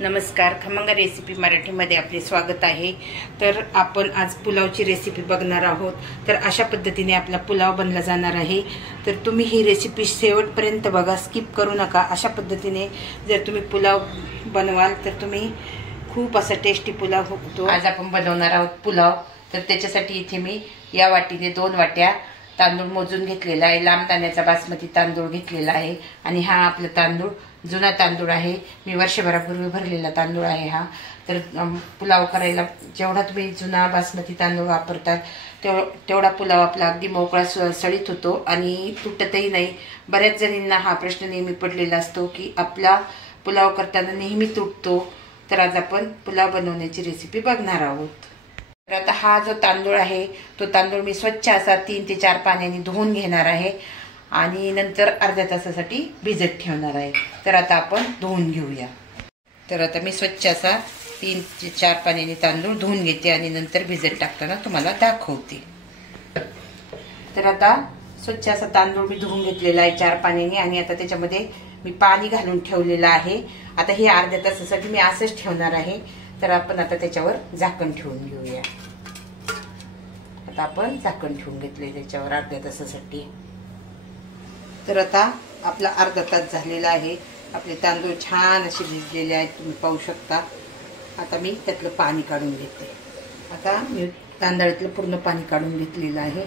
नमस्कार, खमंग रेसिपी मराठीमध्ये आपले स्वागत आहे। तर आपण आज पुलावची रेसिपी बघणार आहोत। तर अशा पद्धतीने आपला पुलाव बनला जाणार आहे। तर तुम्ही ही रेसिपी शेवटपर्यंत बघा, स्किप करू नका। अशा पद्धतीने जर तुम्ही पुलाव बनवाल तर तुम्ही खूप असा टेस्टी पुलाव होतो। आज आपण बनवणार आहोत पुलाव। तर त्याच्यासाठी इथे मी या वाटीने 2 वाट्या तांदूळ मोजून घेतलेला आहे। लांब दाण्याचा बासमती तांदूळ घेतलेला आहे आणि हा आपला तांदूळ जुना तांदूळ आहे। मी वर्षभरापूर्वी भरलेला तांदूळ आहे हा। तर पुलाव करायला जेवढा तुम्ही जुना बासमती तांदूळ वापरतात तेवढा पुलाव आपला अगदी मोकळा सळीत होतो आणि तुटतही नाही। बऱ्याच जणींना हा प्रश्न नेहमी पडलेला असतो की आपला पुलाव करताना नेहमी तुटतो। तर आज आपण पुलाव बनवण्याची रेसिपी बघणार आहोत। तर आता हा जो तांदूळ आहे तो तांदूळ मी स्वच्छ असा 3 ते 4 पाण्याने धुवून घेणार आहे आणि नंतर अर्ध्या तासासाठी भिजत ठेवणार आहे। तर आता आपण धुवून घेऊया। तर आता मी स्वच्छ असा 3 ते 4 पाण्याने तांदूळ धुवून घेते आणि नंतर भिजत टाकताना तुम्हाला दाखवते। तर आता स्वच्छ असा तांदूळ मी धुवून घेतलेला आहे 4 पाण्याने आणि आता त्याच्यामध्ये मी पाणी घालून ठेवलेलं आहे। आता हे अर्ध्या तासासाठी मी असंच ठेवणार आहे। तर आपण आता त्याच्यावर झाकण ठेवून घेऊया। आता आपण झाकण ठेवून घेतले त्याच्यावर अर्ध्या तासासाठी। तर आता आपला अर्धा तास झालेला आहे। आपले तांदूळ छान असे भिजलेले आहेत, तुम्ही पाहू शकता। आता मी त्यातलं पाणी काढून घेते। आता मी तांदळातलं पूर्ण पाणी काढून घेतलेलं आहे।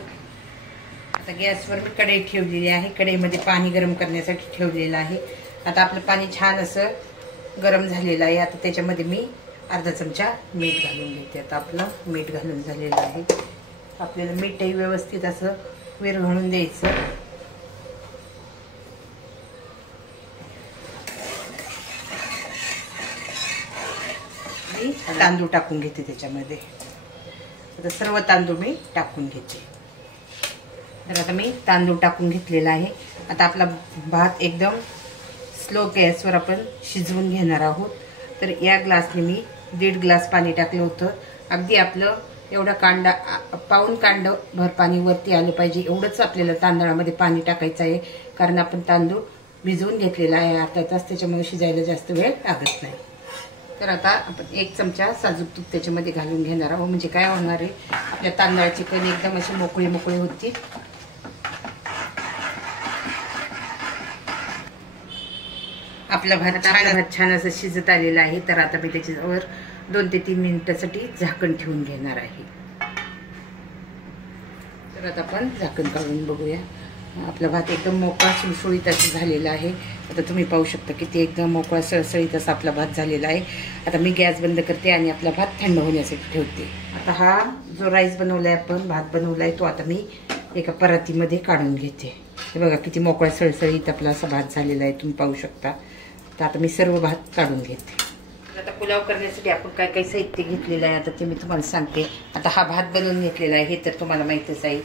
आता गॅसवर मी कढई ठेवलेली आहे। कढईमध्ये पाणी गरम करण्यासाठी ठेवलेलं आहे। आता आपलं पाणी छान असं गरम झालेलं आहे। आता त्याच्यामध्ये मी अर्धा चमचा मीठ घालून घेते। आता आपलं मीठ घालून झालेलं आहे। आपल्याला मीठही व्यवस्थित असं विरघळून द्यायचं। मी तांदूळ टाकून घेते त्याच्यामध्ये। आता सर्व तांदूळ मी टाकून घेते। तर आता मी तांदूळ टाकून घेतलेला आहे। आता आपला भात एकदम स्लो गॅसवर आपण शिजवून घेणार आहोत। तर या ग्लासने मी 1.5 ग्लास पाणी टाकलं होतं। अगदी आपलं एवढा कांडा पाऊण कांड भर पाणी वरती आलं पाहिजे एवढंच आपल्याला तांदळामध्ये पाणी टाकायचं आहे, कारण आपण तांदूळ भिजवून घेतलेला आहे अर्धा तास, त्याच्यामुळे शिजायला जास्त वेळ लागत नाही। तर आता आपण 1 चमचा साजूक तूप त्याच्यामध्ये घालून घेणार आहोत। म्हणजे काय होणार आहे, आपल्या तांदळाची कणी एकदम अशी मोकळी मोकळी होती। आपला भात छान असं शिजत आलेला आहे। तर आता मी त्याच्यावर 2 ते 3 मिनिटांसाठी झाकण ठेवून घेणार आहे। तर आता आपण झाकण काढून बघूया। आपला भात एकदम मोकळा सुळसुळीत असं झालेला आहे। आता तुम्ही पाहू शकता की ते एकदम मोकळा सळसळीत असा आपला भात झालेला आहे। आता मी गॅस बंद करते आणि आपला भात थंड होण्यासाठी ठेवते। आता हा जो राईस बनवलाय आपण, भात बनवलाय, तो आता मी एका परातीमध्ये काढून घेते। हे बघा किती मोकळा सळसळीत आपला असा भात झालेला आहे, तुम्ही पाहू शकता। तर आता मी सर्व भात काढून घेते। आता पुलाव करण्यासाठी आपण काय काय साहित्य घेतलेलं आहे आता ते मी तुम्हाला सांगते। आता हा भात बनवून घेतलेला आहे, हे तर तुम्हाला माहितीच आहे।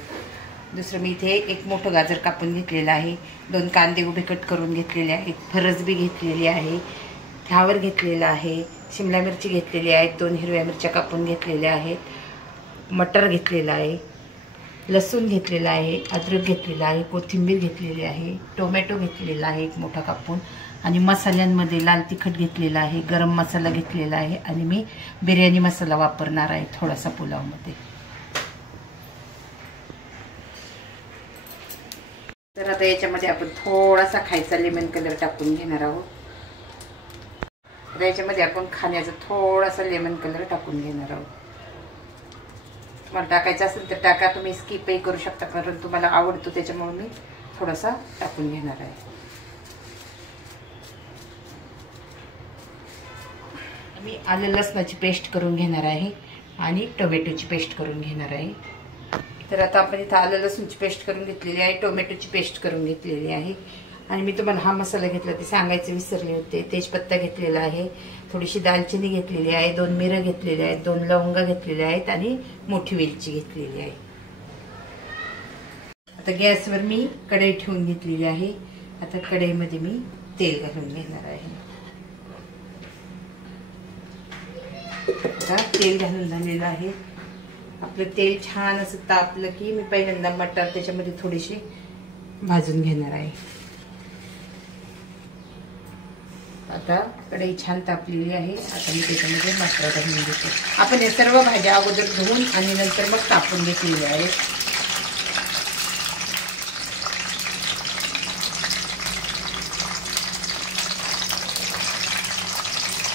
दुसरं मी इथे 1 मोठं गाजर कापून घेतलेलं आहे, 2 कांदे उभे कट करून घेतलेले आहेत, फरसबी घेतलेली आहे, फ्लावर घेतलेला आहे, शिमला मिरची घेतलेली आहे, 2 हिरव्या मिरच्या कापून घेतलेल्या आहेत, मटर घेतलेला आहे, लसूण घेतलेला आहे, अद्रक घेतलेला आहे, कोथिंबीर घेतलेली आहे, टोमॅटो घेतलेला आहे 1 मोठा कापून, आणि मसाल्यांमध्ये लाल तिखट घेतलेला आहे, गरम मसाला घेतलेला आहे आणि मी बिर्याणी मसाला वापरणार आहे थोडासा पुलावमध्ये। तर आता याच्यामध्ये आपण थोडासा खायचा लेमन कलर टाकून घेणार आहोत। तर याच्यामध्ये आपण खाण्याचा थोडासा लेमन कलर टाकून घेणार आहोत। तुम्हाला टाकायचं असेल तर टाका, तुम्ही स्किपही करू शकता, कारण तुम्हाला आवडतो त्याच्यामुळे मी थोडासा टाकून घेणार आहे। मी आलं लसणाची पेस्ट करून घेणार आहे आणि टोमॅटोची पेस्ट करून घेणार आहे। तर आता आपण इथं आलं लसूणची पेस्ट करून घेतलेली आहे, टोमॅटोची पेस्ट करून घेतलेली आहे आणि मी तुम्हाला हा मसाला घेतला ते सांगायचे विसरले होते। तेजपत्ता घेतलेला आहे, थोडीशी दालचिनी घेतलेली आहे, 2 मिरं घेतलेले आहेत, 2 लवंगा घेतलेल्या आहेत आणि मोठी वेलची घेतलेली आहे। आता गॅसवर मी कढई ठेवून घेतलेली आहे। आता कढईमध्ये मी तेल घालून घेणार आहे। आता तेल घालून झालेलं आहे। आपलं तेल छान असं तापलं की मी पहिल्यांदा मटर त्याच्यामध्ये थोडीशी भाजून घेणार आहे। आता कढई छान तापलेली आहे. आता मी त्याच्यामध्ये मसाला घालून घेते. आपण हे सर्व भाज्या अगोदर धुवून आणि नंतर मग तापून घेतलेल्या आहेत.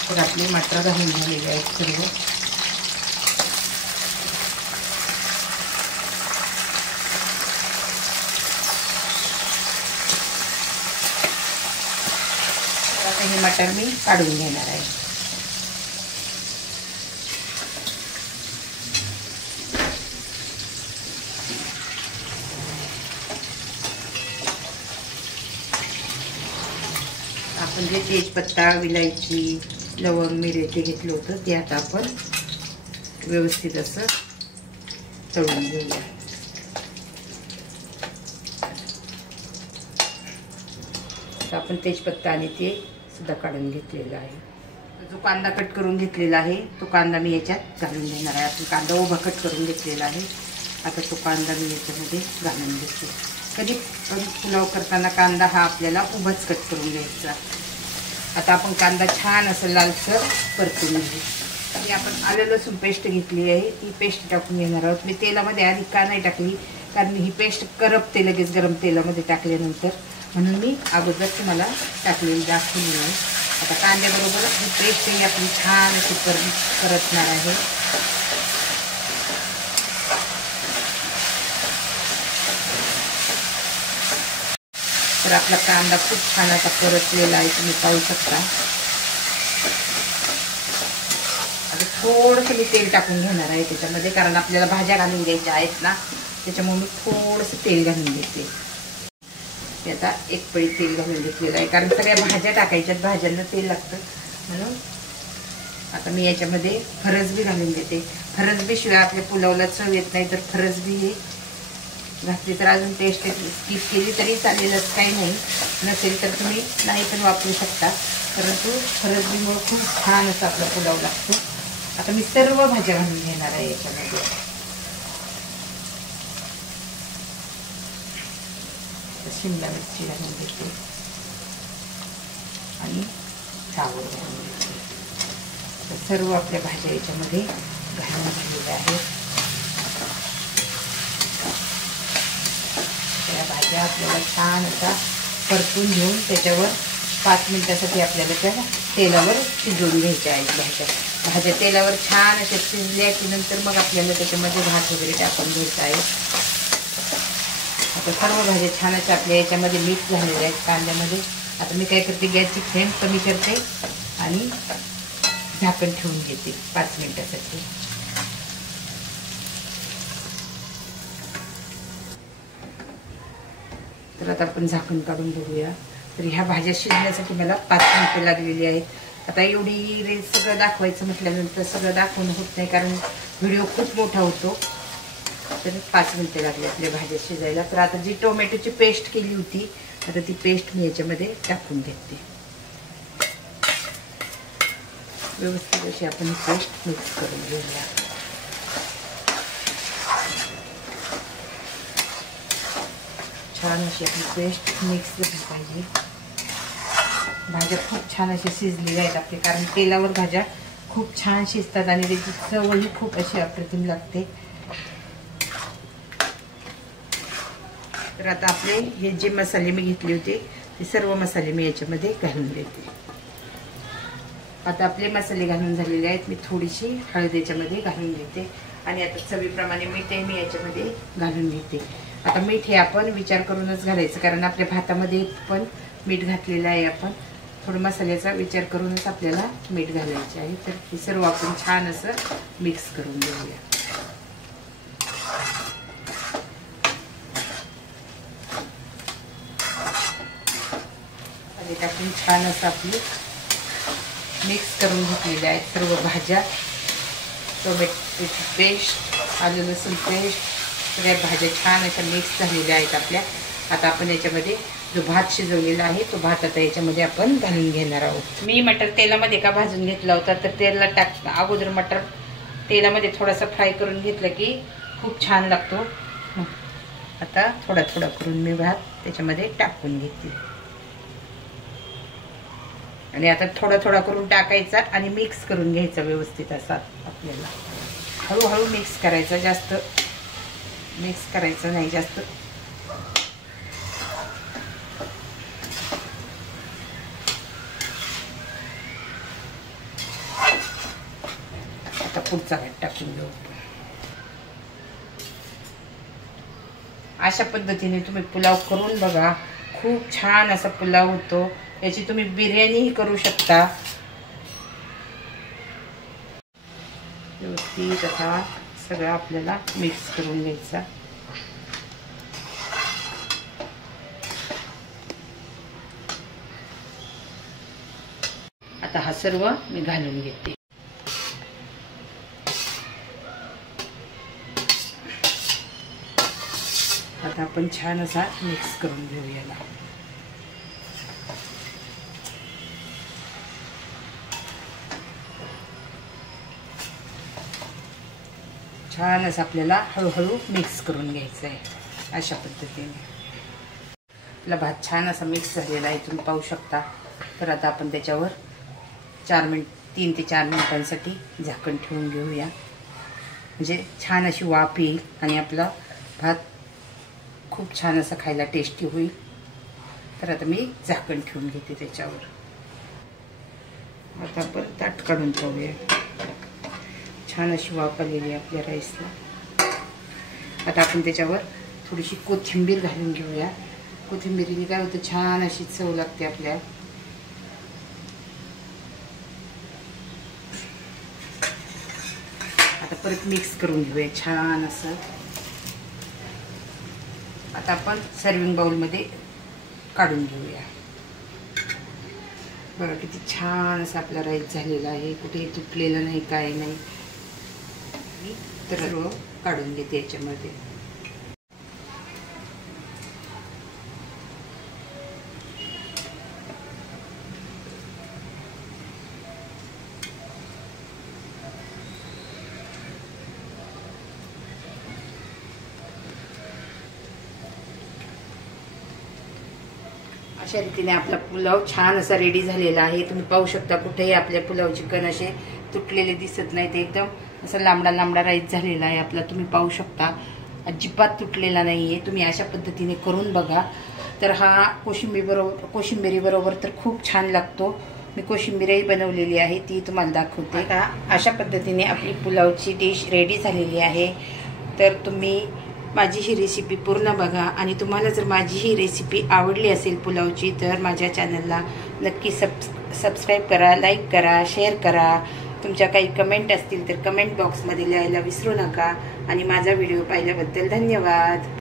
तर आपले मटर घालून झालेले आहेत सर्व. आता हे मटर मी काढून घेणार आहे. आपण जे तेजपत्ता, विलायची, लवंग, मिरे ते घेतलं होतं ते आता आपण व्यवस्थित असं तळून घेऊया. आता आपण तेजपत्ता आणि ते सुद्धा काढून घेतलेला आहे. जो कांदा कट करून घेतलेला आहे तो कांदा मी याच्यात घालून घेणार आहे. आपण कांदा उभा कट करून घेतलेला आहे. आता तो कांदा मी याच्यामध्ये घालून घेते. कधी पण पुलाव करताना कांदा हा आपल्याला उभाच कट करून घ्यायचा. आता आपण कांदा छान असं लालसर परतून घेऊ. आणि आपण आलं लसूण पेस्ट घेतली आहे ती पेस्ट टाकून घेणार आहोत. मी तेलामध्ये आधी का नाही टाकली कारण ही पेस्ट करपते लगेच गरम तेलामध्ये टाकल्यानंतर, म्हणून मी अगोदर तुम्हाला टाकलेली दाखवली आहे. आता कांद्याबरोबर ही पेस्टही आपण छान अशी परतणार आहे. तर आपला कांदा खूप छान असा परतलेला आहे, तुम्ही पाहू शकता. आता थोडंसं मी तेल टाकून घेणार आहे त्याच्यामध्ये, कारण आपल्याला भाज्या घालून घ्यायच्या आहेत ना, त्याच्यामुळे मी थोडंसं तेल घालून घेते. आता एक पळी तेल घालून घेतलेलं आहे कारण सगळ्या भाज्या टाकायच्यात, भाज्यांना तेल लागतं म्हणून. आता मी याच्यामध्ये फरसबी घालून देते. फरसबी शिवाय आपल्या पुलावला चव येत नाही, तर फरसबी हे घातली तर अजून टेस्ट स्किप केली तरी चालेलच, काही नाही. नसेल तर तुम्ही नाही पण वापरू शकता, परंतु फरसबीमुळे खूप छान असं आपला पुलाव लागतो. आता मी सर्व भाज्या घालून घेणार आहे याच्यामध्ये. शिमला मिरची घालून घेते आणि फ्लावर घालून घेते. तर सर्व आपल्या भाज्या याच्यामध्ये घालून घेतलेल्या आहेत. त्या भाज्या आपल्याला छान असा परतून घेऊन त्याच्यावर 5 मिनिटासाठी आपल्याला त्या तेलावर शिजवून घ्यायच्या आहेत. भाज्या तेलावर छान अशा शिजल्या की नंतर मग आपल्याला त्याच्यामध्ये भात वगैरे टाकून घ्यायचा आहे. आता सर्व भाज्या छान अशा आपल्या याच्यामध्ये मिक्स झालेल्या आहेत कांद्यामध्ये. आता मी काय करते, गॅसची फ्लेम कमी करते आणि झाकण ठेवून घेते 5 मिनिटासाठी. तर आता आपण झाकण काढून बघूया. तर ह्या भाज्या शिजण्यासाठी मला 5 मिनिटं लागलेली आहेत. आता एवढी रेंज सगळं दाखवायचं म्हटल्यानंतर सगळं दाखवणं होत नाही, कारण व्हिडिओ खूप मोठा होतो. तर 5 मिनिटं लागली आपल्या भाज्या शिजायला. तर आता जी टोमॅटोची पेस्ट केली होती, आता ती पेस्ट मी याच्यामध्ये टाकून घेते. व्यवस्थित अशी आपण पेस्ट मिक्स करून घेऊया. छान अशी आपली पेस्ट मिक्स झाली पाहिजे. भाज्या खूप छान अशा शिजलेल्या आहेत आपले, कारण तेलावर भाज्या खूप छान शिजतात आणि त्याची चवही खूप अशी अप्रतिम लागते. तर आता आपले हे जे मसाले मी घेतले होते ते सर्व मसाले मी याच्यामध्ये घालून देते. आता आपले मसाले घालून झालेले आहेत. मी थोडीशी हळद याच्यामध्ये घालून घेते आणि आता चवीप्रमाणे मीठही मी याच्यामध्ये घालून घेते. आता मीठ हे आपण विचार करूनच घालायचं, कारण आपल्या भातामध्ये पण मीठ घातलेलं आहे. आपण थोडं मसाल्याचा विचार करूनच आपल्याला मीठ घालायचे आहे. तर हे सर्व आपण छान असं मिक्स करून घेऊया. टाकून छान असं आपली मिक्स करून घेतलेल्या आहेत सर्व भाज्या. टोमॅटोची पेस्ट, आलं लसूण पेस्ट, सगळ्या भाज्या छान अशा मिक्स झालेल्या आहेत आपल्या. आता आपण याच्यामध्ये जो भात शिजवलेला आहे तो भात आता याच्यामध्ये आपण घालून घेणार आहोत. मी मटर तेलामध्ये का भाजून घेतला होता, तर तेलाला अगोदर मटर तेलामध्ये थोडासा फ्राय करून घेतलं की खूप छान लागतो. आता थोडा थोडा करून मी भात त्याच्यामध्ये टाकून घेते. आणि आता थोडा थोडा करून टाकायचा आणि मिक्स करून घ्यायचा व्यवस्थित असा. आपल्याला हळूहळू मिक्स करायचा, जास्त मिक्स करायचं नाही जास्त. आता पुढचा घाट टाकून घेऊ. अशा पद्धतीने तुम्ही पुलाव करून बघा, खूप छान असा पुलाव होतो. याची तुम्ही बिर्याणीही करू शकता. व्यवस्थित असा सगळं आपल्याला मिक्स करून घ्यायचा. आता हा सर्व मी घालून घेते. आता आपण छान असा मिक्स करून घेऊ याला. छान असं आपल्याला हळूहळू मिक्स करून घ्यायचं आहे. अशा पद्धतीने आपला भात छान असा मिक्स झालेला आहे, तुम्ही पाहू शकता. तर आता आपण त्याच्यावर 3 ते 4 मिनिटांसाठी झाकण ठेवून घेऊया, म्हणजे छान अशी वाफ येईल आणि आपला भात खूप छान असं खायला टेस्टी होईल. तर आता मी झाकण ठेवून घेते त्याच्यावर. आता आपण ताट काढून ठेवूया. छान अशी वाफ आलेली आहे आपल्या राईसला. आता आपण त्याच्यावर थोडीशी कोथिंबीर घालून घेऊया. कोथिंबीरीने काय होतं, छान अशी चव लागते आपल्या. आता परत मिक्स करून घेऊया छान असं. आता आपण सर्विंग बाउलमध्ये काढून घेऊया. बघा किती छान असं आपला राईस झालेला आहे, कुठेही तुटलेलं नाही, काय नाही. तर सर्व काढून घेते याच्यामध्ये. अशा रीतीने आपला पुलाव छान असा रेडी झालेला आहे. तुम्ही पाहू शकता, कुठेही आपल्या पुलावचे कण असे तुटलेले दिसत नाहीत. एकदम असा लांबडा लांबडा राईस झालेला आहे आपला. तुम्ही पाहू शकता, अजिबात तुटलेला नाहीये. तुम्ही अशा पद्धतीने करून बघा. तर हा कोशिंबिरी बरोबर तर खूप छान लागतो. मी कोशिंबीरही बनवलेली आहे, ती तुम्हाला दाखवते. आता अशा पद्धतीने आपली पुलावची डिश रेडी झालेली आहे. तर तुम्ही माझी ही रेसिपी पूर्ण बघा आणि तुम्हाला जर माझी ही रेसिपी आवडली असेल पुलावची, तर माझ्या चॅनलला नक्की सबस्क्राईब करा, लाईक करा, शेअर करा. तुमच्या काही कमेंट असतील तर कमेंट बॉक्समध्ये लिहायला विसरू नका. आणि माझा व्हिडिओ पाहिल्याबद्दल धन्यवाद.